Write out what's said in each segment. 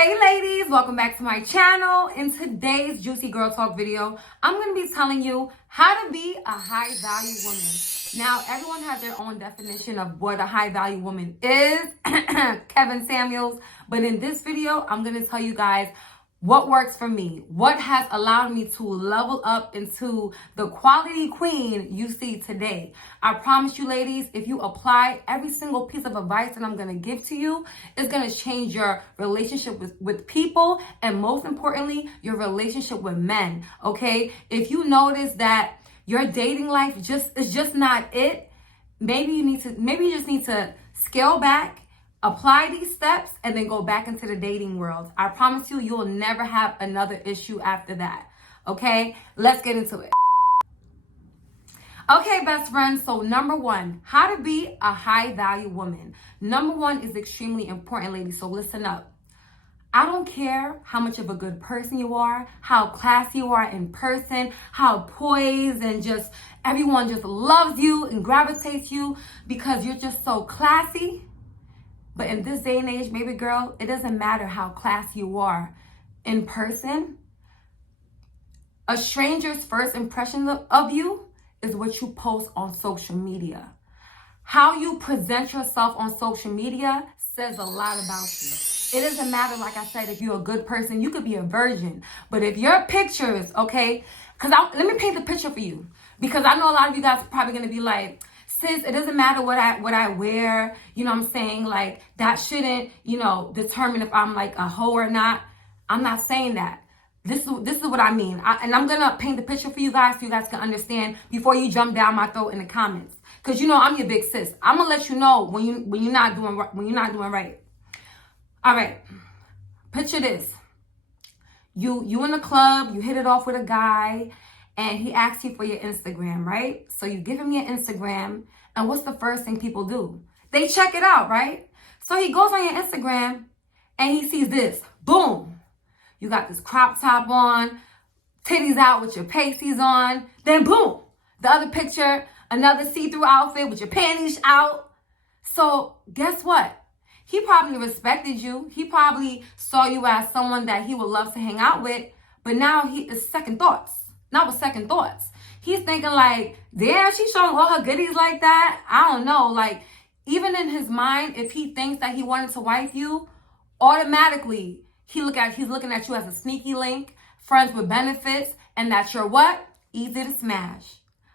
Hey ladies, welcome back to my channel. In today's Juicy Girl Talk video, I'm going to be telling you how to be a high value woman. Now, everyone has their own definition of what a high value woman is, Kevin Samuels. But in this video, I'm going to tell you guys what works for me, what has allowed me to level up into the quality queen you see today. I promise you ladies, if you apply every single piece of advice that I'm going to give to you, it's going to change your relationship with people, and most importantly, your relationship with men, okay? If you notice that your dating life is just not it, maybe you just need to scale back, apply these steps, and then go back into the dating world. I promise you, you'll never have another issue after that. Okay, let's get into it. Okay, best friends, so number one, how to be a high value woman. Number one is extremely important, ladies, so listen up. I don't care how much of a good person you are, how classy you are in person, how poised and just everyone just loves you and gravitates you because you're just so classy. But in this day and age, baby girl, it doesn't matter how classy you are in person. A stranger's first impression of you is what you post on social media. How you present yourself on social media says a lot about you. It doesn't matter, like I said, if you're a good person, you could be a virgin. But if your pictures, okay, let me paint the picture for you. Because I know a lot of you guys are probably going to be like, sis, it doesn't matter what I wear, you know what I'm saying? Like, that shouldn't, determine if I'm like a hoe or not. I'm not saying that. This is what I mean. And I'm going to paint the picture for you guys so you guys can understand before you jump down my throat in the comments. Because, I'm your big sis. I'm going to let you know when you're not doing right. All right. Picture this. You in the club, you hit it off with a guy, and he asks you for your Instagram, right? So you give him your Instagram, and what's the first thing people do? They check it out, right? So he goes on your Instagram, and he sees this. Boom. You got this crop top on, titties out with your pasties on. Then boom, the other picture, another see-through outfit with your panties out. So guess what? He probably respected you. He probably saw you as someone that he would love to hang out with, but now he is second thoughts. Not with second thoughts. He's thinking like, damn, she's showing all her goodies like that. I don't know. Like, even in his mind, if he thinks that he wanted to wife you, automatically he's looking at you as a sneaky link, friends with benefits, and that you're what? Easy to smash.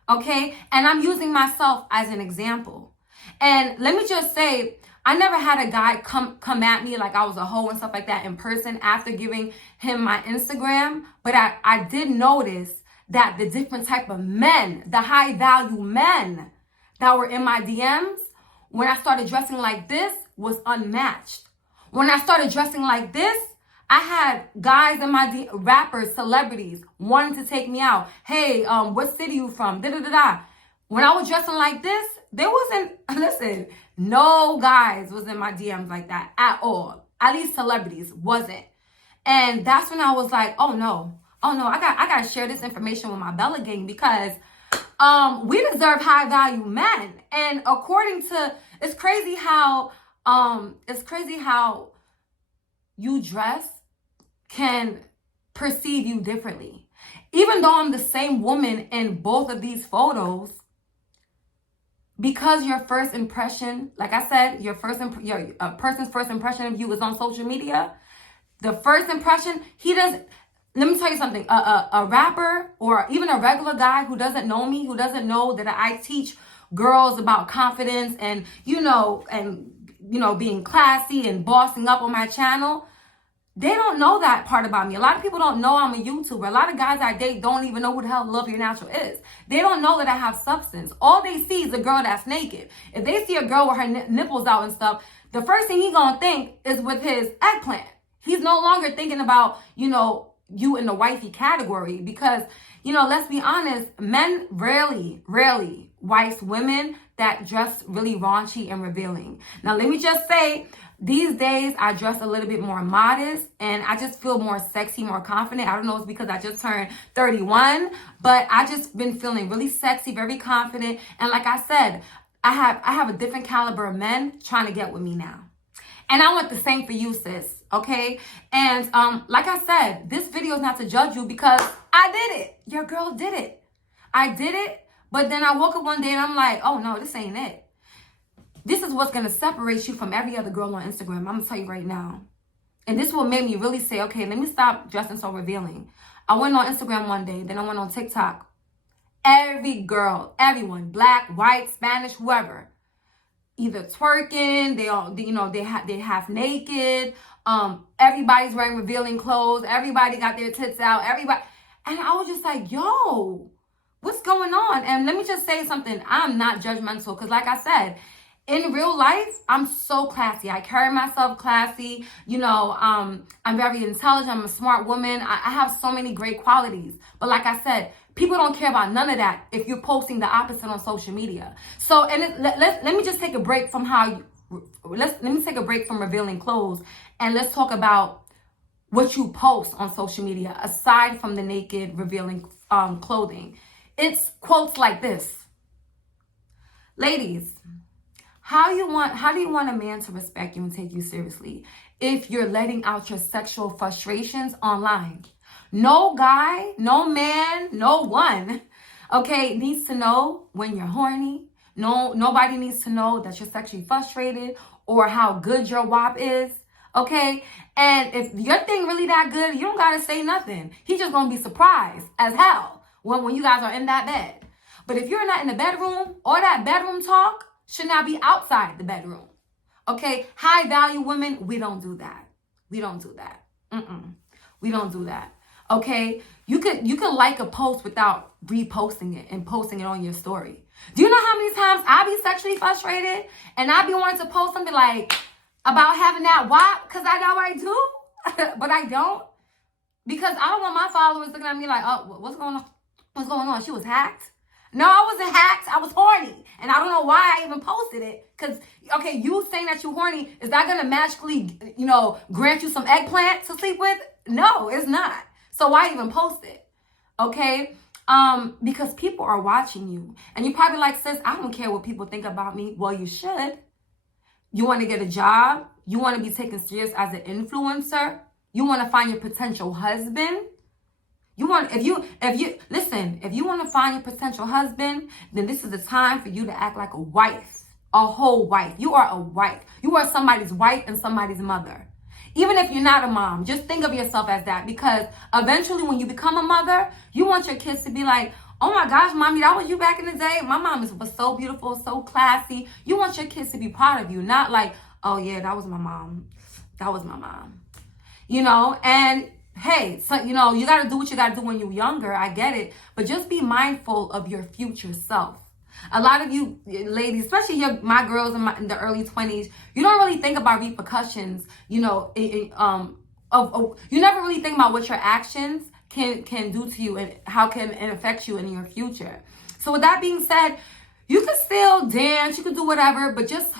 Okay? And I'm using myself as an example. And let me just say, I never had a guy come at me like I was a hoe and stuff like that in person after giving him my Instagram. But I did notice that the different type of men, the high value men that were in my DMs, when I started dressing like this, was unmatched. When I started dressing like this, I had guys in my rappers, celebrities, wanting to take me out. Hey, what city you from? Da-da-da-da. When I was dressing like this, there wasn't, listen, no guys was in my DMs like that at all. At least celebrities wasn't. And that's when I was like, oh no, I got to share this information with my Bella gang because we deserve high value men. And according to, it's crazy how you dress can perceive you differently. Even though I'm the same woman in both of these photos, because your first impression, like I said, a person's first impression of you is on social media. The first impression, let me tell you something, a rapper or even a regular guy who doesn't know me, who doesn't know that I teach girls about confidence and being classy and bossing up on my channel, they don't know that part about me. A lot of people don't know I'm a YouTuber. A lot of guys I date don't even know who the hell Love Your Natural is. They don't know that I have substance. All they see is a girl that's naked. If they see a girl with her nipples out and stuff, the first thing he's going to think is with his eggplant. He's no longer thinking about, you in the wifey category because, let's be honest, men rarely wife women that dress really raunchy and revealing. Now, let me just say, these days, I dress a little bit more modest and I just feel more sexy, more confident. I don't know if it's because I just turned 31, but I just been feeling really sexy, very confident. And like I said, I have a different caliber of men trying to get with me now. And I want the same for you, sis. okay? And like I said, this video is not to judge you because I did it. Your girl did it. I did it, but then I woke up one day and I'm like, oh no, this ain't it. This is what's going to separate you from every other girl on Instagram. I'm going to tell you right now. And this will make me really say, okay, let me stop dressing so revealing. I went on Instagram one day, then I went on TikTok. Every girl, everyone, black, white, Spanish, whoever, either twerking, they half naked. Everybody's wearing revealing clothes. Everybody got their tits out. Everybody, and I was just like, yo, what's going on? And let me just say something. I'm not judgmental because, like I said, in real life, I'm so classy. I carry myself classy. I'm very intelligent. I'm a smart woman. I have so many great qualities. But like I said, people don't care about none of that if you're posting the opposite on social media. So, and let me just take a break from let me take a break from revealing clothes, and let's talk about what you post on social media aside from the naked revealing clothing. It's quotes like this. Ladies, how do you want a man to respect you and take you seriously if you're letting out your sexual frustrations online? No guy, no man, no one, okay, needs to know when you're horny. Nobody needs to know that you're sexually frustrated or how good your WAP is, okay? And if your thing really that good, you don't gotta say nothing. He's just gonna be surprised as hell when you guys are in that bed. But if you're not in the bedroom, all that bedroom talk should not be outside the bedroom. Okay? High value women, we don't do that. We don't do that. We don't do that. Okay? You could like a post without reposting it and posting it on your story. Do you know how many times I be sexually frustrated and I be wanting to post something like about having that WAP because I know I do, but I don't, because I don't want my followers looking at me like, oh, what's going on? What's going on? She was hacked. No, I wasn't hacked. I was horny. And I don't know why I even posted it. Because, okay, you saying that you're horny, is that going to magically, grant you some eggplant to sleep with? No, it's not. So why even post it? Okay? Because people are watching you. And you're probably like, sis, I don't care what people think about me. Well, you should. You want to get a job. You want to be taken serious as an influencer. You want to find your potential husband. If you want to find your potential husband, then this is the time for you to act like a wife, a whole wife. You are a wife. You are somebody's wife and somebody's mother. Even if you're not a mom, just think of yourself as that, because eventually when you become a mother, you want your kids to be like, oh my gosh, mommy, that was you back in the day. My mom was so beautiful, so classy. You want your kids to be proud of you, not like, oh yeah, that was my mom. That was my mom. And hey, so, you got to do what you got to do when you're younger. I get it. But just be mindful of your future self. A lot of you ladies, especially my girls in the early 20s, you don't really think about repercussions, you never really think about what your actions can do to you and how can it affect you in your future. So with that being said, you can still dance, you can do whatever, but just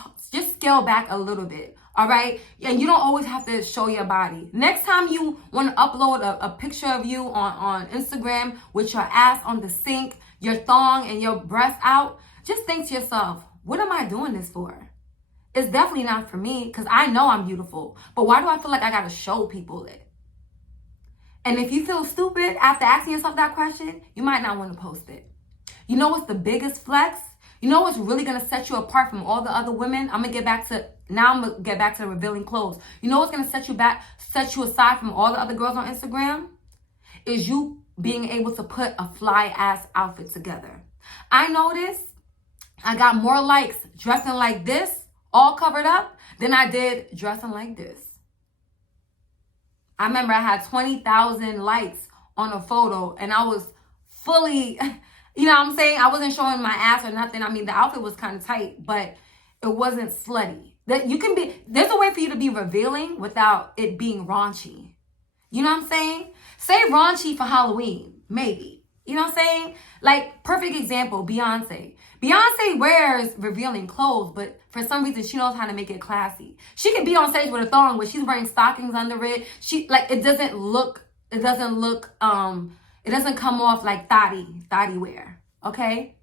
scale back a little bit. All right. And you don't always have to show your body. Next time you want to upload a picture of you on Instagram with your ass on the sink, your thong and your breast out, just think to yourself, what am I doing this for? It's definitely not for me, because I know I'm beautiful. But why do I feel like I got to show people it? And if you feel stupid after asking yourself that question, you might not want to post it. You know what's the biggest flex? You know what's really going to set you apart from all the other women? I'm going to get back to the revealing clothes. You know what's going to set you aside from all the other girls on Instagram? Is you being able to put a fly ass outfit together. I noticed I got more likes dressing like this, all covered up, than I did dressing like this. I remember I had 20,000 likes on a photo and I was fully, you know what I'm saying? I wasn't showing my ass or nothing. I mean, the outfit was kind of tight, but it wasn't slutty. There's a way for you to be revealing without it being raunchy. You know what I'm saying? Say raunchy for Halloween, maybe. You know what I'm saying? Like, perfect example, Beyonce. Beyonce wears revealing clothes, but for some reason she knows how to make it classy. She can be on stage with a thong where she's wearing stockings under it. It doesn't come off like thotty wear. Okay?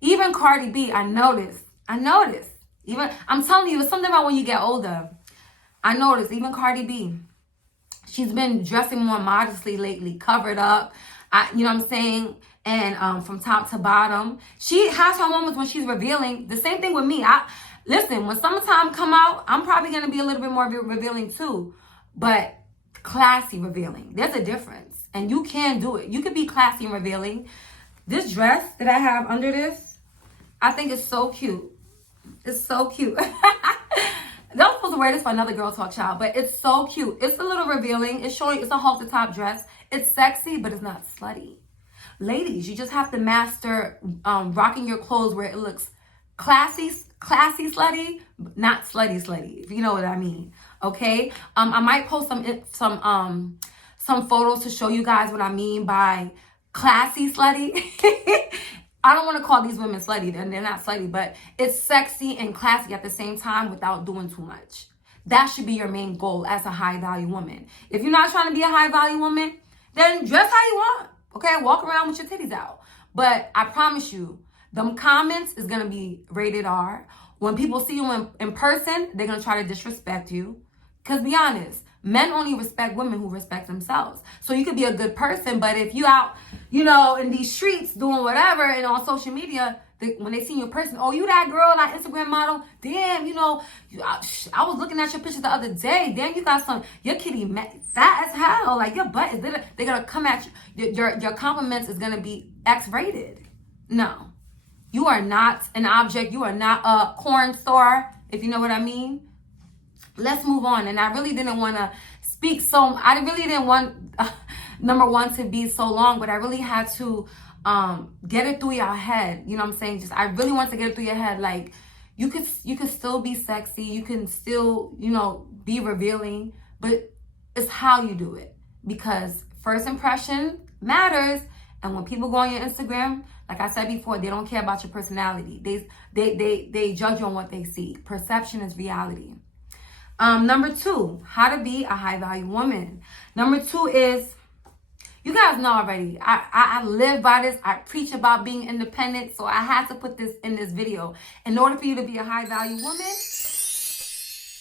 Even Cardi B, I noticed. Even, I'm telling you, it's something about when you get older. I noticed even Cardi B, she's been dressing more modestly lately, covered up. You know what I'm saying? And from top to bottom, she has her moments when she's revealing. The same thing with me. Listen, when summertime come out, I'm probably gonna be a little bit more revealing too, but classy revealing. There's a difference, and you can do it. You could be classy and revealing. This dress that I have under this, I think it's so cute. It's so cute. They're supposed to wear this for another girl talk, child, but it's so cute. It's a little revealing. It's showing, it's a halter top dress. It's sexy, but it's not slutty. Ladies, you just have to master rocking your clothes where it looks classy slutty, not slutty, if you know what I mean. Okay? I might post some photos to show you guys what I mean by classy slutty. I don't want to call these women slutty, and they're not slutty, but it's sexy and classy at the same time without doing too much. That should be your main goal as a high value woman. If you're not trying to be a high value woman, then dress how you want. Okay, walk around with your titties out. But I promise you, them comments is gonna be rated R. When people see you in person, they're gonna try to disrespect you. Cause be honest, men only respect women who respect themselves. So you could be a good person, but if you out, in these streets doing whatever and on social media, when they see you in person, oh, you that girl, that Instagram model, damn, I was looking at your pictures the other day. Damn, you got your kitty fat as hell. Like your butt is, they're gonna come at you. Your compliments is gonna be X-rated. No, you are not an object. You are not a corn store, if you know what I mean. Let's move on. And I really didn't want to speak I really didn't want number one to be so long, but I really had to get it through your head. You know what I'm saying? I really want to get it through your head. Like you could still be sexy. You can still, be revealing, but it's how you do it, because first impression matters. And when people go on your Instagram, like I said before, they don't care about your personality. They judge you on what they see. Perception is reality. Number 2, how to be a high value woman. Number 2 is, you guys know already, I live by this. I preach about being independent, so I had to put this in this video. In order for you to be a high value woman,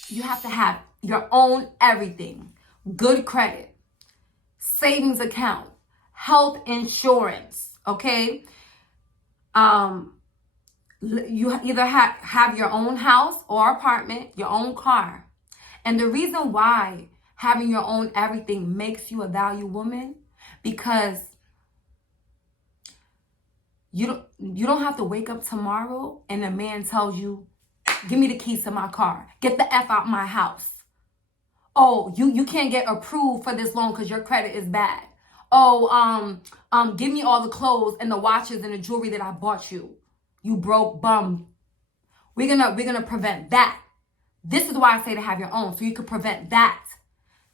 you have to have your own everything. Good credit, savings account, health insurance, okay? You either have your own house or apartment, your own car. And the reason why having your own everything makes you a value woman, because you don't have to wake up tomorrow and a man tells you, give me the keys to my car, get the F out my house. Oh, you can't get approved for this loan because your credit is bad. Oh, give me all the clothes and the watches and the jewelry that I bought you. You broke bum. We're gonna prevent that. This is why I say to have your own, so you can prevent that.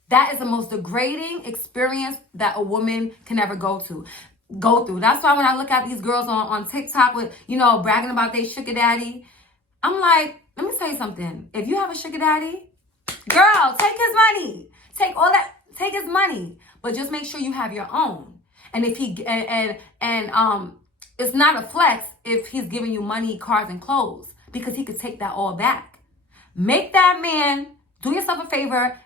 That is the most degrading experience that a woman can ever go through. That's why when I look at these girls on TikTok with, bragging about their sugar daddy, I'm like, let me tell you something. If you have a sugar daddy, girl, take his money. Take his money. But just make sure you have your own. And if it's not a flex if he's giving you money, cars, and clothes, because he could take that all back. Make that man, do yourself a favor,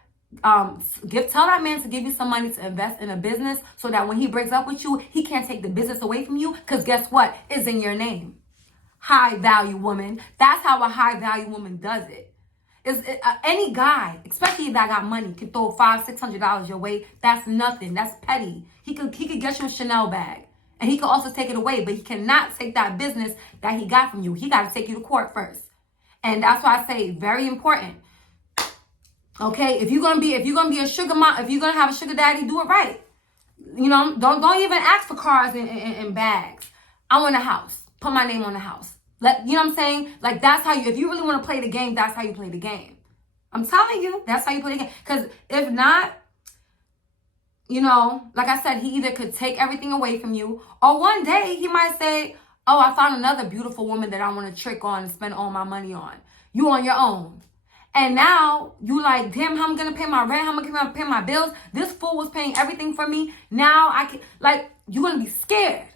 tell that man to give you some money to invest in a business so that when he breaks up with you, he can't take the business away from you, because guess what? It's in your name. High value woman. That's how a high value woman does it. Any guy, especially if that got money, can throw $500-$600 your way. That's nothing. That's petty. He could get you a Chanel bag, and he could also take it away, but he cannot take that business that he got from you. He got to take you to court first. And that's why I say very important. Okay, if you're gonna be a sugar mom, if you're gonna have a sugar daddy, do it right. Don't even ask for cars and bags. I want a house. Put my name on the house. You know what I'm saying? Like, that's how if you really want to play the game, that's how you play the game. I'm telling you, that's how you play the game. Because if not, like I said, he either could take everything away from you, or one day he might say, oh, I found another beautiful woman that I want to trick on and spend all my money on. You on your own. And now you like, damn, how I'm going to pay my rent? How am I going to pay my bills? This fool was paying everything for me. Now I can, you're going to be scared.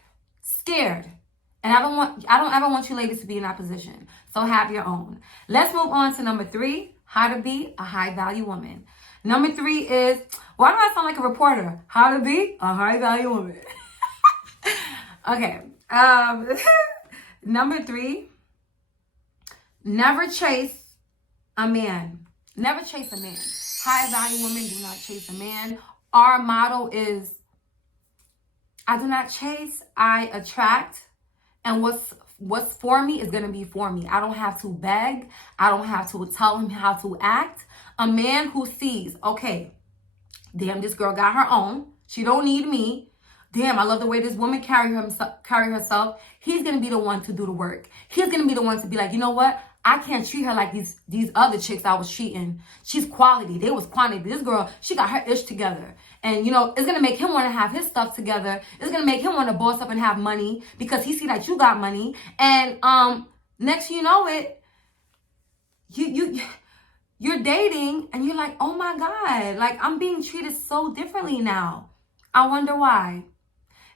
And I don't ever want you ladies to be in that position. So have your own. Let's move on to number 3, How to be a high value woman. Number 3 is, why do I sound like a reporter? How to be a high value woman. Okay. Number 3, never chase a man. Never chase a man. High value women do not chase a man. Our motto is, I do not chase, I attract. And what's for me is going to be for me. I don't have to beg. I don't have to tell him how to act. A man who sees, okay, damn, this girl got her own. She don't need me. Damn, I love the way this woman carry herself. He's going to be the one to do the work. He's going to be the one to be like, you know what? I can't treat her like these other chicks I was treating. She's quality. They was quantity. This girl, she got her ish together. And, you know, it's going to make him want to have his stuff together. It's going to make him want to boss up and have money because he see that you got money. And next you know it, you're dating and you're like, oh my God, like I'm being treated so differently now. I wonder why.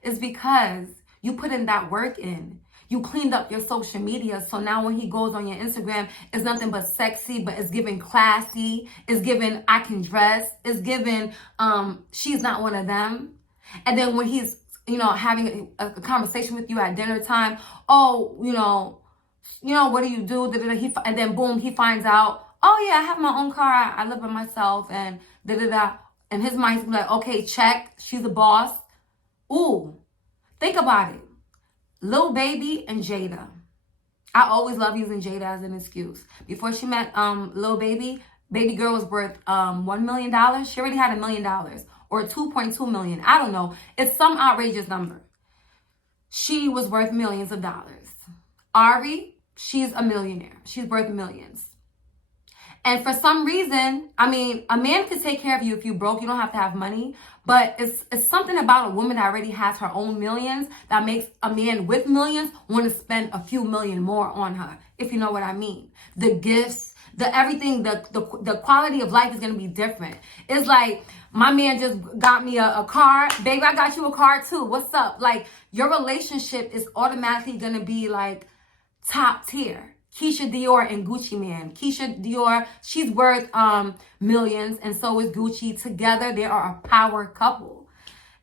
It's because you put in that work in. You cleaned up your social media. So now when he goes on your Instagram, it's nothing but sexy, but it's giving classy. It's giving I can dress. It's giving she's not one of them. And then when he's, you know, having a conversation with you at dinner time, oh, you know, what do you do? And then boom, he finds out, oh yeah, I have my own car. I live by myself and da-da-da. And his mind's like, okay, check. She's a boss. Ooh, think about it. Lil Baby and Jada. I always love using Jada as an excuse. Before she met Lil Baby, baby girl was worth $1 million. She already had $1 million or 2.2 million. I don't know. It's some outrageous number. She was worth millions of dollars. Ari, she's a millionaire. She's worth millions. And for some reason, I mean, a man could take care of you if you broke. You don't have to have money. But it's something about a woman that already has her own millions that makes a man with millions want to spend a few million more on her, if you know what I mean. The gifts, the everything, the quality of life is going to be different. It's like, my man just got me a car. Baby, I got you a car too. What's up? Like, your relationship is automatically going to be like top tier. Keisha Dior and Gucci Man. Keisha Dior, she's worth millions, and so is Gucci. Together, they are a power couple.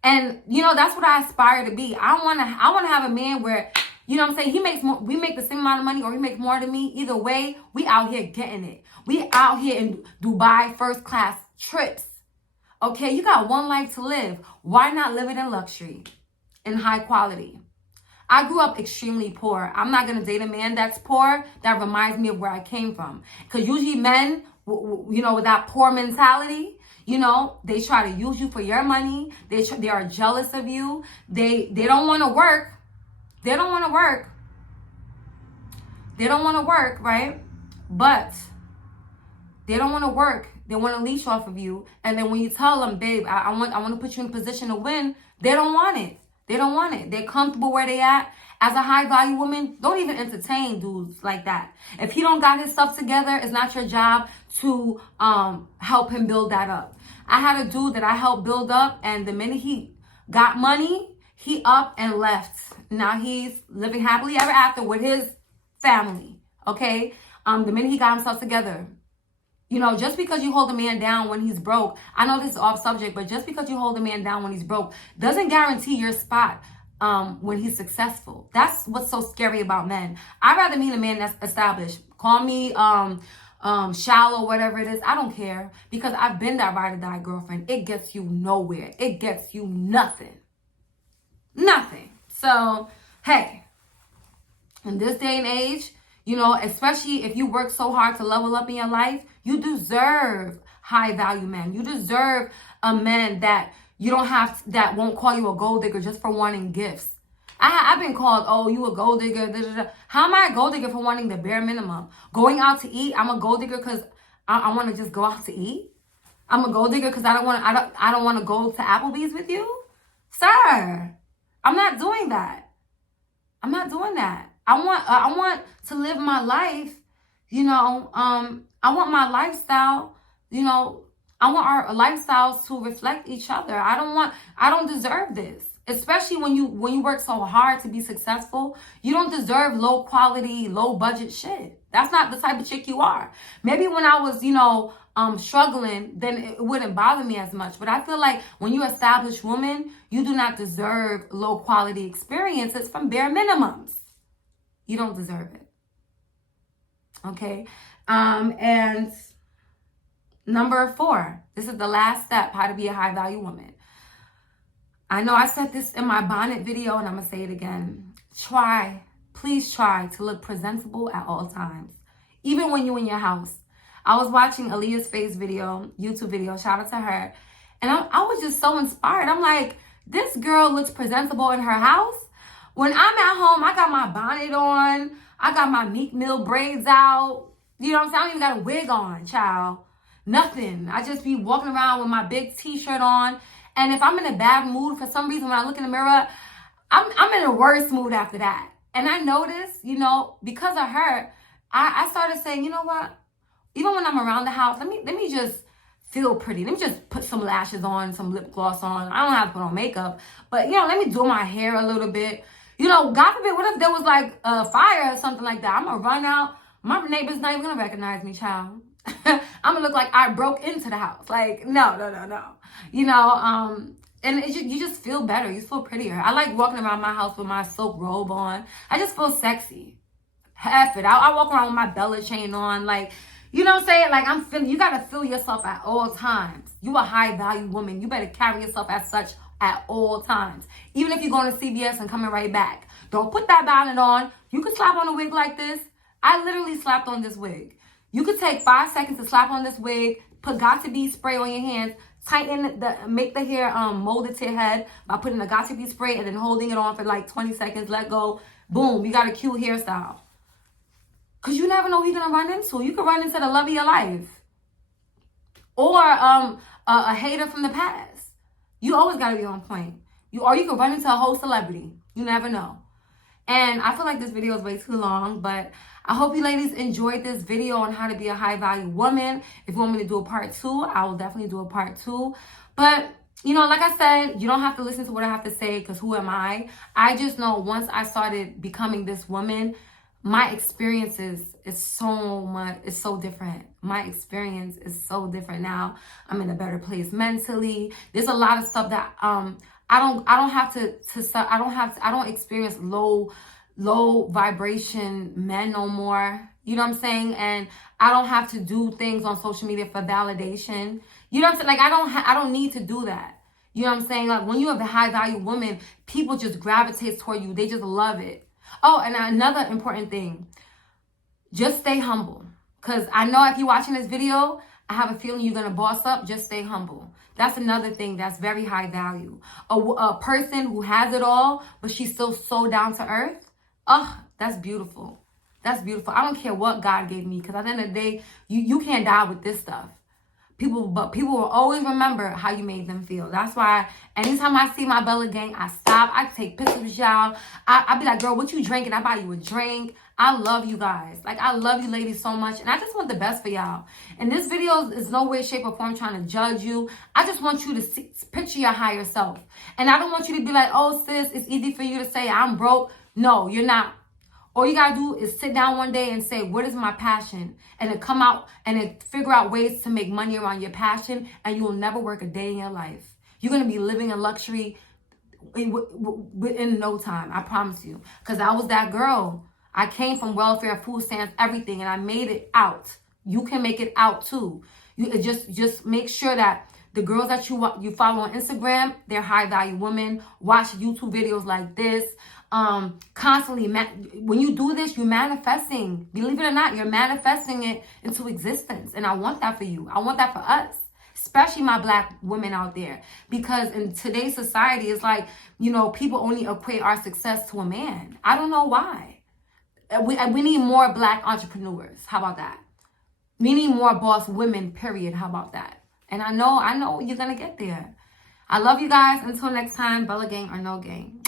And you know, that's what I aspire to be. I wanna have a man where, you know what I'm saying, he makes more, we make the same amount of money, or he makes more than me. Either way, we out here getting it. We out here in Dubai, first class trips. Okay, you got one life to live. Why not live it in luxury, in high quality? I grew up extremely poor. I'm not going to date a man that's poor that reminds me of where I came from. Because usually men, you know, with that poor mentality, you know, they try to use you for your money. They are jealous of you. They don't want to work. They don't want to work. They don't want to work, right? But they don't want to work. They want to leech off of you. And then when you tell them, babe, I want to put you in a position to win, they don't want it. They don't want it. They're comfortable where they at. As a high value woman, don't even entertain dudes like that. If he don't got his stuff together, it's not your job to help him build that up. I had a dude that I helped build up, and the minute he got money, he up and left. Now he's living happily ever after with his family. Okay? The minute he got himself together. You know, just because you hold a man down when he's broke, I know this is off subject, but just because you hold a man down when he's broke doesn't guarantee your spot when he's successful. That's what's so scary about men. I'd rather meet a man that's established. Call me shallow, whatever it is. I don't care, because I've been that ride or die girlfriend. It gets you nowhere. It gets you nothing. Nothing. So, hey, in this day and age, you know, especially if you work so hard to level up in your life, you deserve high value men. You deserve a man that you don't have, that won't call you a gold digger just for wanting gifts. I've been called, oh, you a gold digger. Da, da, da. How am I a gold digger for wanting the bare minimum? Going out to eat, I'm a gold digger because I want to just go out to eat. I'm a gold digger because I don't want to go to Applebee's with you, sir. I'm not doing that. I'm not doing that. I want to live my life, you know, I want my lifestyle, you know, I want our lifestyles to reflect each other. I don't deserve this. Especially when you work so hard to be successful. You don't deserve low quality, low budget shit. That's not the type of chick you are. Maybe when I was, struggling, then it wouldn't bother me as much. But I feel like when you're an established woman, you do not deserve low quality experiences from bare minimums. You don't deserve it. Okay? And number 4, this is the last step, how to be a high value woman. I know I said this in my bonnet video, and I'm going to say it again. Please try to look presentable at all times. Even when you're in your house. I was watching Aaliyah's Face video, YouTube video, shout out to her. And I was just so inspired. I'm like, this girl looks presentable in her house. When I'm at home, I got my bonnet on. I got my Meek Mill braids out. You know what I'm saying? I don't even got a wig on, child. Nothing. I just be walking around with my big t-shirt on. And if I'm in a bad mood, for some reason, when I look in the mirror, I'm in a worse mood after that. And I noticed, because of her, I started saying, you know what? Even when I'm around the house, let me just feel pretty. Let me just put some lashes on, some lip gloss on. I don't have to put on makeup. But, let me do my hair a little bit. God forbid, what if there was like a fire or something like that? I'm going to run out. My neighbor's not even going to recognize me, child. I'm going to look like I broke into the house. Like, no. And you just feel better. You feel prettier. I like walking around my house with my silk robe on. I just feel sexy. Half it. I walk around with my Bella chain on. Like, you know what I'm saying? Like, you got to feel yourself at all times. You a high value woman. You better carry yourself as such at all times. Even if you're going to CVS and coming right back. Don't put that bonnet on. You could slap on a wig like this. I literally slapped on this wig. You could take 5 seconds to slap on this wig, put Got To Be spray on your hands, make the hair molded to your head by putting the Got To Be spray and then holding it on for like 20 seconds, let go. Boom, you got a cute hairstyle. Because you never know who you're going to run into. You could run into the love of your life. Or a hater from the past. You always got to be on point. Or you could run into a whole celebrity. You never know. And I feel like this video is way too long, but I hope you ladies enjoyed this video on how to be a high value woman. If you want me to do a part 2, I will definitely do a part 2. But, like I said, you don't have to listen to what I have to say because who am I? I just know once I started becoming this woman, my experiences is so different. My experience is so different now. I'm in a better place mentally. There's a lot of stuff that I don't experience low vibration men no more. You know what I'm saying? And I don't have to do things on social media for validation. You know what I'm saying? Like I don't need to do that. You know what I'm saying? Like when you're a high value woman, people just gravitate toward you. They just love it. Oh, and another important thing, just stay humble. Because I know if you're watching this video, I have a feeling you're going to boss up. Just stay humble. That's another thing that's very high value. A person who has it all, but she's still so down to earth. Oh, that's beautiful. That's beautiful. I don't care what God gave me. Because at the end of the day, you can't die with this stuff. People will always remember how you made them feel. That's why anytime I see my Bella gang, I stop. I take pictures with y'all. I be like, girl, what you drinking? I buy you a drink. I love you guys. Like, I love you ladies so much. And I just want the best for y'all. And this video is no way, shape, or form trying to judge you. I just want you to picture your higher self. And I don't want you to be like, oh, sis, it's easy for you to say I'm broke. No, you're not. All you gotta do is sit down one day and say, what is my passion? And then come out and then figure out ways to make money around your passion, and you will never work a day in your life. You're gonna be living in luxury within no time, I promise you. Because I was that girl. I came from welfare, food stamps, everything, and I made it out. You can make it out too. You just make sure that the girls that you follow on Instagram, they're high value women. Watch YouTube videos like this. Constantly, when you do this, you're manifesting. Believe it or not, you're manifesting it into existence. And I want that for you. I want that for us, especially my Black women out there. Because in today's society, it's like, people only equate our success to a man. I don't know why. We need more Black entrepreneurs. How about that? We need more boss women, period. How about that? And I know you're going to get there. I love you guys. Until next time, Bella gang or no gang.